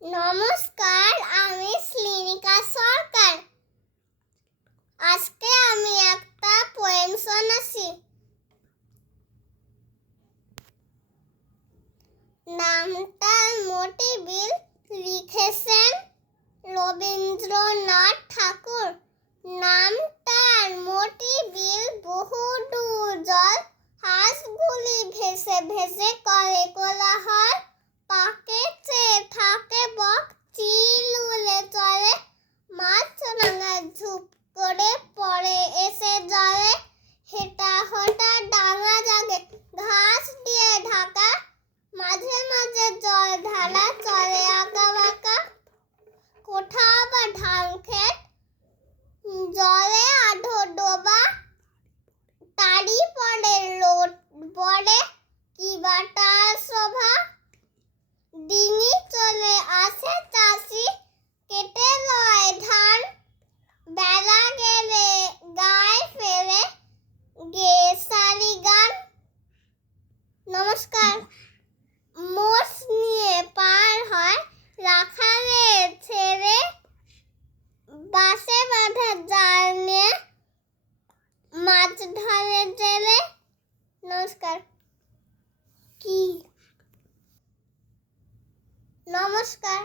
নমস্কার, আমি শ্লিনিকা সরকার। আজকে আমি একটা পোয়েম শোনাচ্ছি। নামটা মোটিবিল, লিখেছেন রবীন্দ্রনাথ ঠাকুর। নামটার মোটিবিল, বহু দূর জল, হাঁসগুলি ভেসে ভেসে করে কোলাহল, পাকে চেয়ে থাকে বক, চিল উড়ে চলে, মাছরাঙা ঝুপ করে পড়ে এসে জলে, হেঁটা হঠাৎ ডাঙা জাগে, ঘাস দিয়ে ঢাকা, মাঝে মাঝে জল ঢালা চলে আঁকা বাঁকা, কোথাও বা ধান ক্ষেত, জলে আধো ডোবা, তারি পড়ে রোদ পড়ে, কিবা তার শোভা, ডিঙি চলে আসে চাষি, কেটে লয় ধান, বেলা গেলে গায়ে ফেরে গে সারি গান। নমস্কার। মোষ নিয়ে পার হয় রাখালে ছেড়ে, বাঁশে বাঁধা জাল নিয়ে মাছ ধরে জেলে। নমস্কার। নমস্কার।